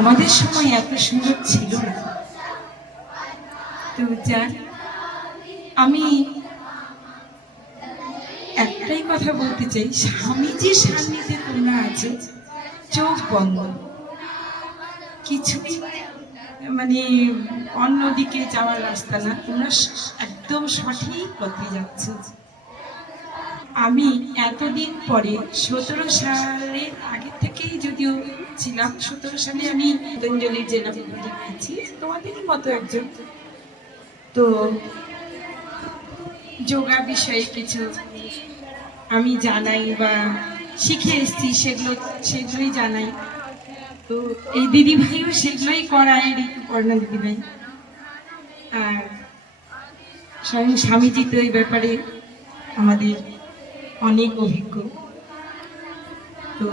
আমাদের সময় এত সুন্দর ছিল না। তো যার আমি একটাই কথা বলতে চাই, স্বামীজির সান্নিধ্যে তোমরা আছো, চোখ বন্ধ, কিছুই মানে অন্যদিকে যাওয়ার রাস্তা না, তোমরা একদম সঠিক পথে যাচ্ছ। আমি এতদিন পরে 17 সালের আগে থেকেই যদিও ছিলাম, 17 সালে আমি পতঞ্জলির জেলা বিভাগে গেছি, তোমাদেরই মতো একজন। তো যোগা বিষয়ে কিছু আমি জানাই বা শিখে এসেছি, সেগুলোই জানাই। তো এই দিদিভাইও সেগুলোই করায়, ঋতুপর্ণা দিদিভাই। আর স্বয়ং স্বামীজি তো এই ব্যাপারে আমাদের অনেক অভিজ্ঞ। তো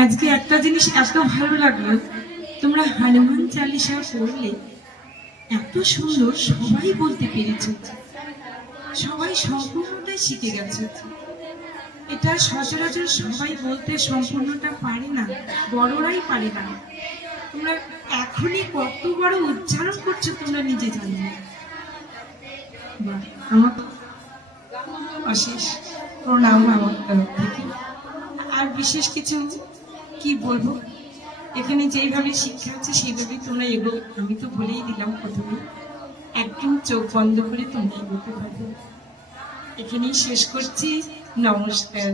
আজকে একটা জিনিস এত ভালো লাগলো, তোমরা হনুমান চালিসা পড়লে এত সুন্দর সবাই বলতে পেরেছো, সবাই সম্পূর্ণটাই শিখে গেছে। এটা সচরাচর সবাই বলতে সম্পূর্ণটা পারে না, বড়রাই পারে না। তোমরা এখনই কত বড় উচ্চারণ করছো তোমরা নিজে জানো। আমার অশেষ প্রণাম আমার তরফ থেকে। আর বিশেষ কিছু কি বলবো, এখানে যেইভাবে শিক্ষা আছে সেইভাবেই তোমরা এগো। আমি তো বলেই দিলাম প্রথমে, একদম চোখ বন্ধ করে তোমরা এগোতে পারবে। এখানেই শেষ করছি। নমস্কার।